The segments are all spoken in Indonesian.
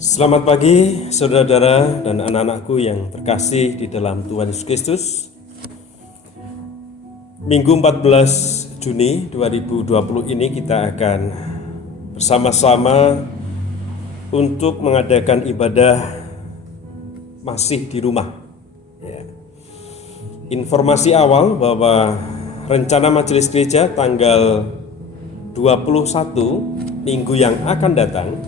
Selamat pagi saudara-saudara dan anak-anakku yang terkasih di dalam Tuhan Yesus Kristus. Minggu 14 Juni 2020 ini kita akan bersama-sama untuk mengadakan ibadah masih di rumah. Informasi awal bahwa rencana majelis gereja tanggal 21 minggu yang akan datang,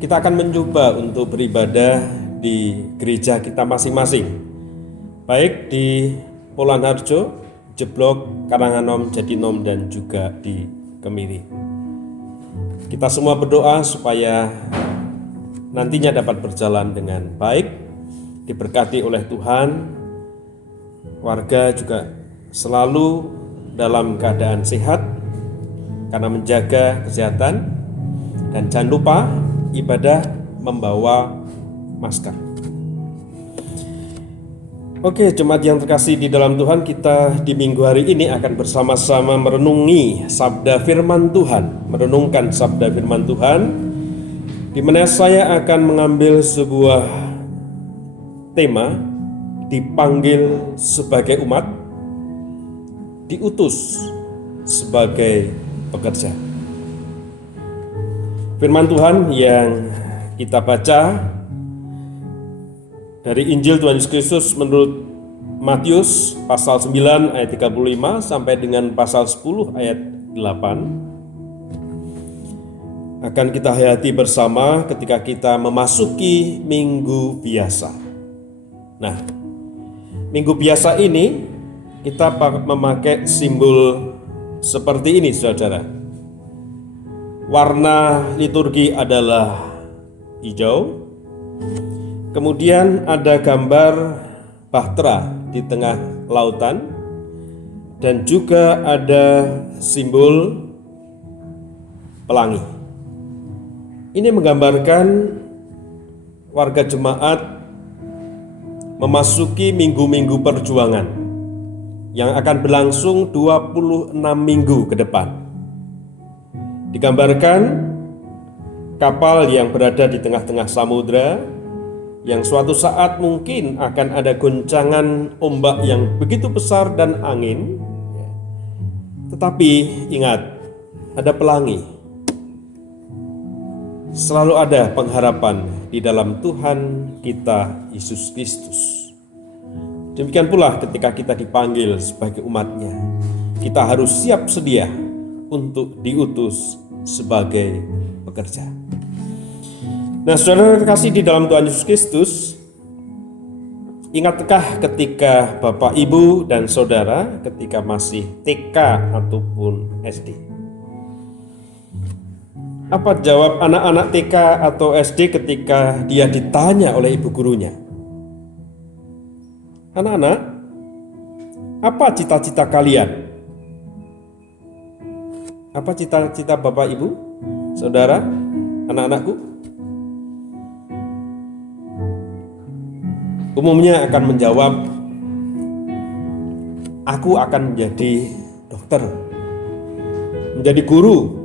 kita akan mencoba untuk beribadah di gereja kita masing-masing, baik di Polanharjo, Jeblok, Karanganom, Jatinom, dan juga di Kemiri. Kita semua berdoa supaya nantinya dapat berjalan dengan baik, diberkati oleh Tuhan, warga juga selalu dalam keadaan sehat karena menjaga kesehatan, dan jangan lupa ibadah membawa masker. Oke, jemaat yang terkasih di dalam Tuhan, kita di minggu hari ini akan bersama-sama merenungi sabda firman Tuhan, merenungkan sabda firman Tuhan, di mana saya akan mengambil sebuah tema, dipanggil sebagai umat, diutus sebagai pekerja. Firman Tuhan yang kita baca dari Injil Tuhan Yesus Kristus menurut Matius pasal 9 ayat 35 sampai dengan pasal 10 ayat 8 akan kita hayati bersama ketika kita memasuki minggu biasa. Nah, minggu biasa ini kita memakai simbol seperti ini, saudara. Warna liturgi adalah hijau. Kemudian ada gambar bahtera di tengah lautan, dan juga ada simbol pelangi. Ini menggambarkan warga jemaat memasuki minggu-minggu perjuangan yang akan berlangsung 26 minggu ke depan. Digambarkan kapal yang berada di tengah-tengah samudra, yang suatu saat mungkin akan ada goncangan ombak yang begitu besar dan angin. Tetapi ingat, ada pelangi. Selalu ada pengharapan di dalam Tuhan kita Yesus Kristus. Demikian pula ketika kita dipanggil sebagai umatnya, kita harus siap sedia untuk diutus sebagai pekerja. Nah, saudara terkasih di dalam Tuhan Yesus Kristus, ingatkah ketika Bapak, Ibu, dan saudara ketika masih TK ataupun SD? Apa jawab anak-anak TK atau SD ketika dia ditanya oleh ibu gurunya? Anak-anak, apa cita-cita kalian? Apa cita-cita Bapak, Ibu, saudara, anak-anakku? Umumnya akan menjawab, aku akan menjadi dokter, menjadi guru,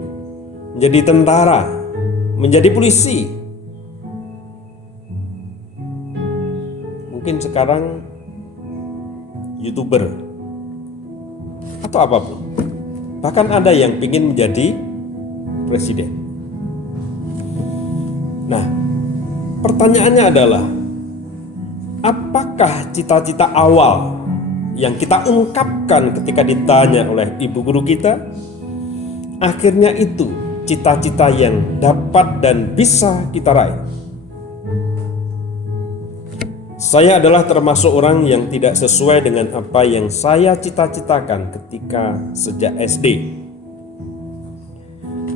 menjadi tentara, menjadi polisi. Mungkin sekarang YouTuber atau apapun. Bahkan ada yang ingin menjadi presiden. Nah, pertanyaannya adalah, apakah cita-cita awal yang kita ungkapkan ketika ditanya oleh ibu guru kita, akhirnya itu cita-cita yang dapat dan bisa kita raih? Saya adalah termasuk orang yang tidak sesuai dengan apa yang saya cita-citakan ketika sejak SD.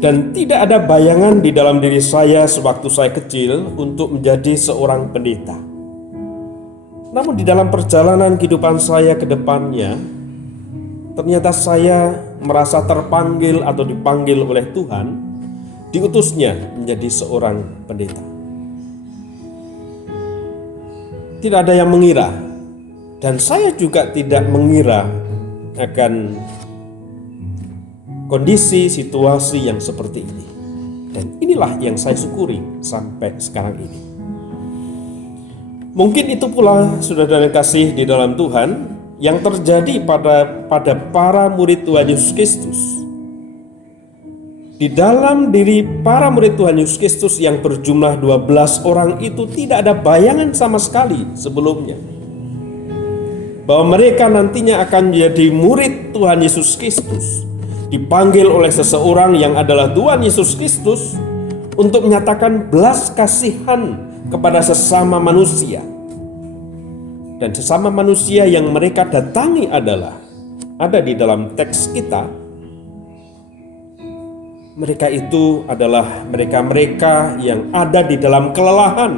Dan tidak ada bayangan di dalam diri saya sewaktu saya kecil untuk menjadi seorang pendeta. Namun di dalam perjalanan kehidupan saya ke depannya, ternyata saya merasa terpanggil atau dipanggil oleh Tuhan, diutusnya menjadi seorang pendeta. Tidak ada yang mengira, dan saya juga tidak mengira akan kondisi situasi yang seperti ini. Dan inilah yang saya syukuri sampai sekarang ini. Mungkin itu pula saudara yang kasih di dalam Tuhan yang terjadi pada para murid Tuhan Yesus Kristus. Di dalam diri para murid Tuhan Yesus Kristus yang berjumlah 12 orang itu tidak ada bayangan sama sekali sebelumnya bahwa mereka nantinya akan menjadi murid Tuhan Yesus Kristus, dipanggil oleh seseorang yang adalah Tuhan Yesus Kristus untuk menyatakan belas kasihan kepada sesama manusia. Dan sesama manusia yang mereka datangi ada di dalam teks kita. Mereka itu adalah mereka-mereka yang ada di dalam kelelahan.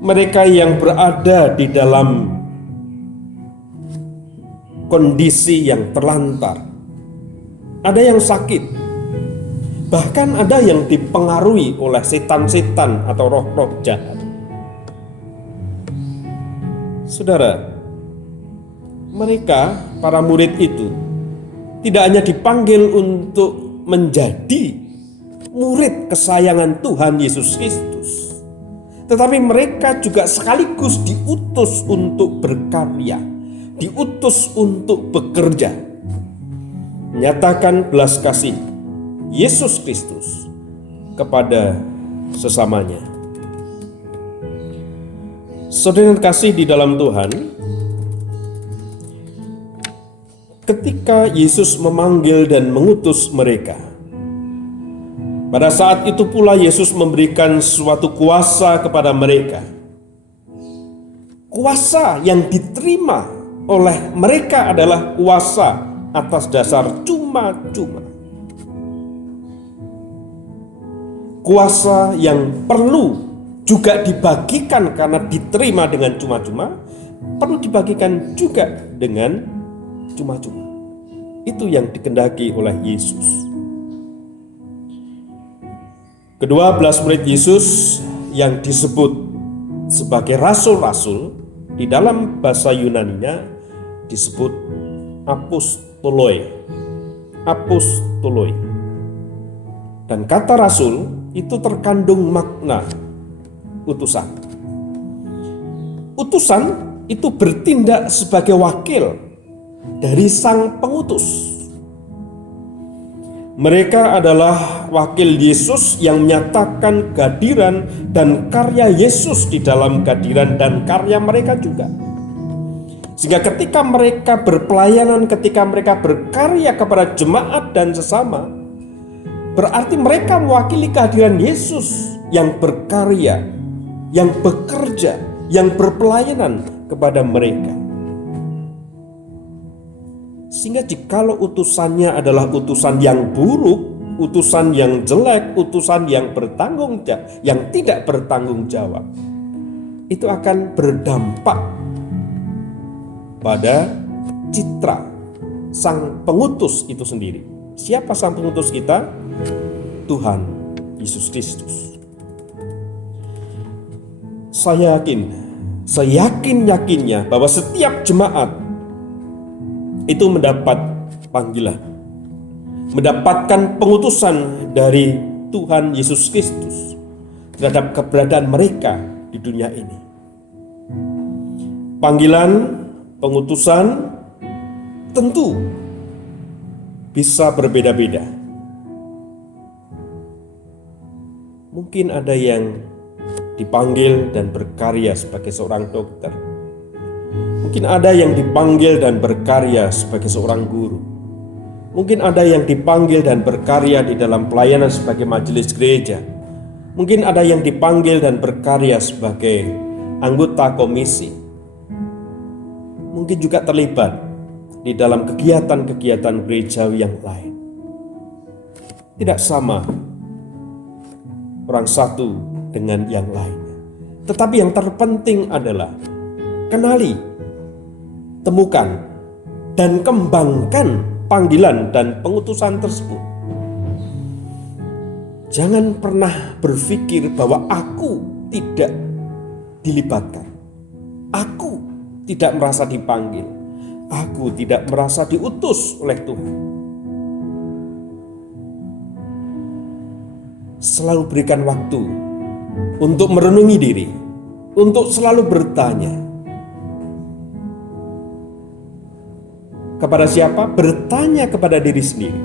Mereka yang berada di dalam kondisi yang terlantar. Ada yang sakit. Bahkan ada yang dipengaruhi oleh setan-setan atau roh-roh jahat. Saudara, mereka, para murid itu, tidak hanya dipanggil untuk menjadi murid kesayangan Tuhan Yesus Kristus, tetapi mereka juga sekaligus diutus untuk berkarya, diutus untuk bekerja, menyatakan belas kasih Yesus Kristus kepada sesamanya. Saudara yang kasih di dalam Tuhan, ketika Yesus memanggil dan mengutus mereka, pada saat itu pula Yesus memberikan suatu kuasa kepada mereka. Kuasa yang diterima oleh mereka adalah kuasa atas dasar cuma-cuma. Kuasa yang perlu juga dibagikan karena diterima dengan cuma-cuma, perlu dibagikan juga dengan cuma-cuma. Itu yang dikehendaki oleh Yesus. Kedua belas murid Yesus yang disebut sebagai rasul-rasul, di dalam bahasa Yunaninya disebut apostoloi. Apostoloi. Dan kata rasul itu terkandung makna utusan. Utusan itu bertindak sebagai wakil dari sang pengutus. Mereka adalah wakil Yesus yang menyatakan kehadiran dan karya Yesus di dalam kehadiran dan karya mereka juga. Sehingga ketika mereka berpelayanan, ketika mereka berkarya kepada jemaat dan sesama, berarti mereka mewakili kehadiran Yesus yang berkarya, yang bekerja, yang berpelayanan kepada mereka. Sehingga jikalau utusannya adalah utusan yang buruk, utusan yang jelek, utusan yang bertanggung jawab, yang tidak bertanggung jawab, itu akan berdampak pada citra sang pengutus itu sendiri. Siapa sang pengutus kita? Tuhan Yesus Kristus. Saya yakin-yakinnya bahwa setiap jemaat itu mendapat panggilan, mendapatkan pengutusan dari Tuhan Yesus Kristus terhadap keberadaan mereka di dunia ini. Panggilan, pengutusan tentu bisa berbeda-beda. Mungkin ada yang dipanggil dan berkarya sebagai seorang dokter. Mungkin ada yang dipanggil dan berkarya sebagai seorang guru. Mungkin ada yang dipanggil dan berkarya di dalam pelayanan sebagai majelis gereja. Mungkin ada yang dipanggil dan berkarya sebagai anggota komisi. Mungkin juga terlibat di dalam kegiatan-kegiatan gerejawi yang lain. Tidak sama orang satu dengan yang lainnya. Tetapi yang terpenting adalah kenali, temukan, dan kembangkan panggilan dan pengutusan tersebut. Jangan pernah berpikir bahwa aku tidak dilibatkan, aku tidak merasa dipanggil, aku tidak merasa diutus oleh Tuhan. selalu berikan waktu untuk merenungi diri, untuk selalu bertanya. Kepada siapa? Bertanya kepada diri sendiri.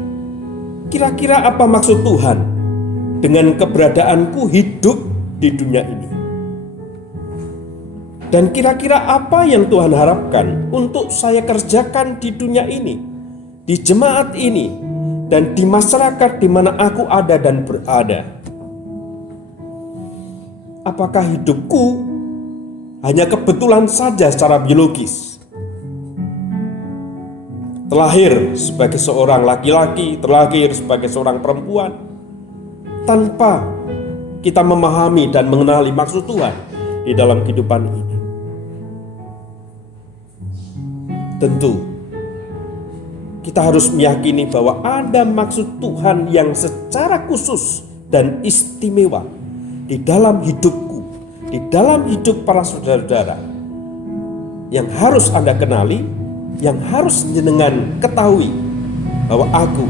Kira-kira apa maksud Tuhan dengan keberadaanku hidup di dunia ini? Dan kira-kira apa yang Tuhan harapkan untuk saya kerjakan di dunia ini, di jemaat ini, dan di masyarakat di mana aku ada dan berada? Apakah hidupku hanya kebetulan saja secara biologis? Terlahir sebagai seorang laki-laki, terlahir sebagai seorang perempuan, tanpa kita memahami dan mengenali maksud Tuhan di dalam kehidupan ini. Tentu kita harus meyakini bahwa ada maksud Tuhan yang secara khusus dan istimewa di dalam hidupku, di dalam hidup para saudara-saudara, yang harus Anda kenali, yang harus jenengan ketahui, bahwa aku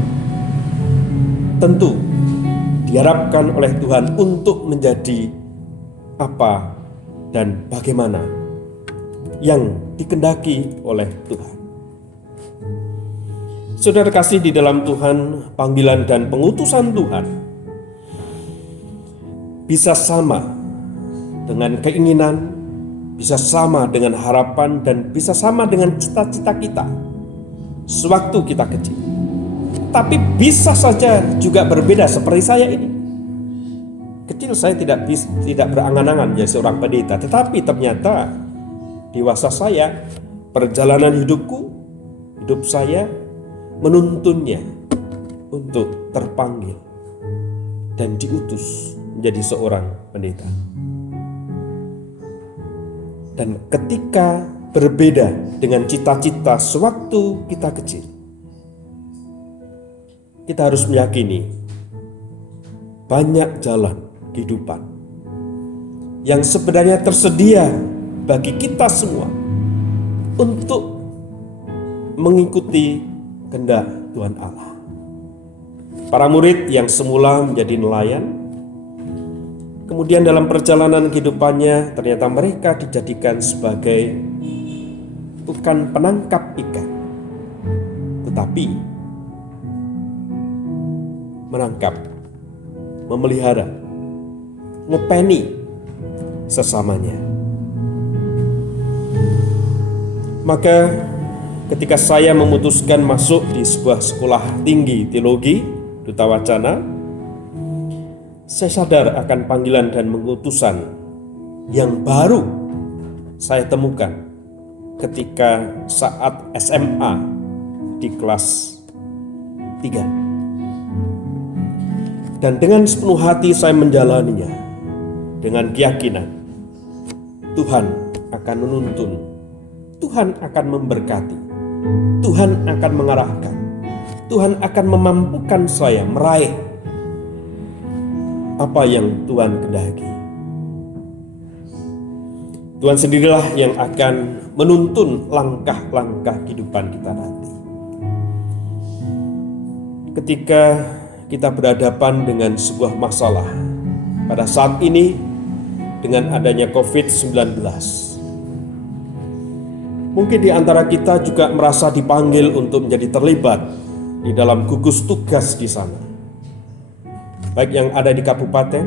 tentu diharapkan oleh Tuhan untuk menjadi apa dan bagaimana yang dikehendaki oleh Tuhan. Saudara kasih di dalam Tuhan, panggilan dan pengutusan Tuhan bisa sama dengan keinginan, bisa sama dengan harapan, dan bisa sama dengan cita-cita kita sewaktu kita kecil. Tapi bisa saja juga berbeda seperti saya ini. Kecil saya tidak berangan-angan menjadi seorang pendeta, tetapi ternyata dewasa saya, perjalanan hidup saya menuntunnya untuk terpanggil dan diutus menjadi seorang pendeta. Dan ketika berbeda dengan cita-cita sewaktu kita kecil, kita harus meyakini banyak jalan kehidupan yang sebenarnya tersedia bagi kita semua untuk mengikuti kehendak Tuhan Allah. Para murid yang semula menjadi nelayan, kemudian dalam perjalanan kehidupannya ternyata mereka dijadikan sebagai bukan penangkap ikan, tetapi menangkap, memelihara, ngepeni sesamanya. Maka ketika saya memutuskan masuk di sebuah sekolah tinggi teologi, Duta Wacana, saya sadar akan panggilan dan pengutusan yang baru saya temukan ketika saat SMA di kelas 3. Dan dengan sepenuh hati saya menjalaninya dengan keyakinan Tuhan akan menuntun, Tuhan akan memberkati, Tuhan akan mengarahkan, Tuhan akan memampukan saya meraih apa yang Tuhan kehendaki. Tuhan sendirilah yang akan menuntun langkah-langkah kehidupan kita nanti. Ketika kita berhadapan dengan sebuah masalah pada saat ini dengan adanya COVID-19, mungkin di antara kita juga merasa dipanggil untuk menjadi terlibat di dalam gugus tugas di sana. Baik yang ada di kabupaten,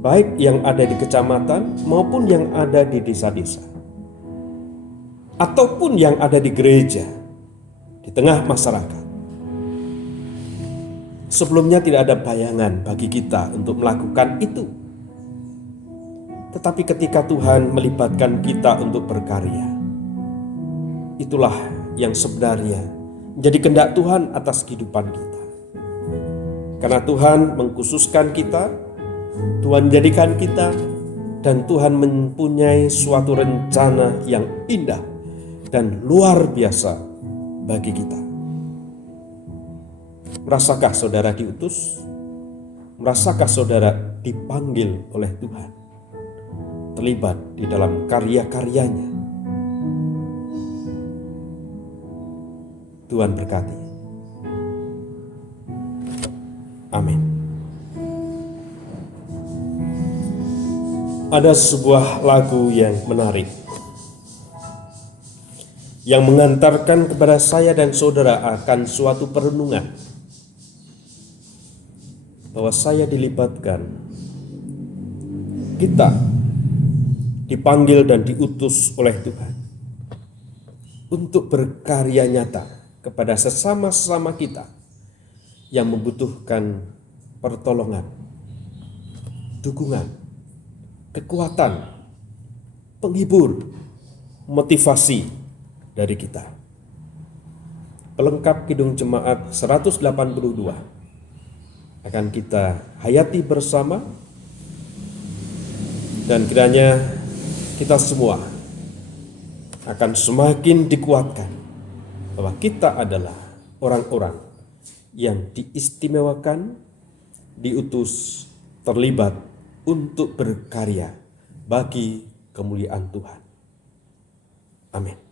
baik yang ada di kecamatan, maupun yang ada di desa-desa. Ataupun yang ada di gereja, di tengah masyarakat. Sebelumnya tidak ada bayangan bagi kita untuk melakukan itu. Tetapi ketika Tuhan melibatkan kita untuk berkarya, itulah yang sebenarnya menjadi kehendak Tuhan atas kehidupan kita. Karena Tuhan mengkhususkan kita, Tuhan jadikan kita, dan Tuhan mempunyai suatu rencana yang indah dan luar biasa bagi kita. Merasakah saudara diutus? Merasakah saudara dipanggil oleh Tuhan? Terlibat di dalam karya-karyanya? Tuhan berkati. Amin. Ada sebuah lagu yang menarik yang mengantarkan kepada saya dan saudara akan suatu perenungan bahwa saya dilibatkan, kita dipanggil dan diutus oleh Tuhan untuk berkarya nyata kepada sesama-sesama kita yang membutuhkan pertolongan, dukungan, kekuatan, penghibur, motivasi dari kita. Pelengkap Kidung Jemaat 182 akan kita hayati bersama, dan kiranya kita semua akan semakin dikuatkan bahwa kita adalah orang-orang yang diistimewakan, diutus, terlibat untuk berkarya bagi kemuliaan Tuhan. Amin.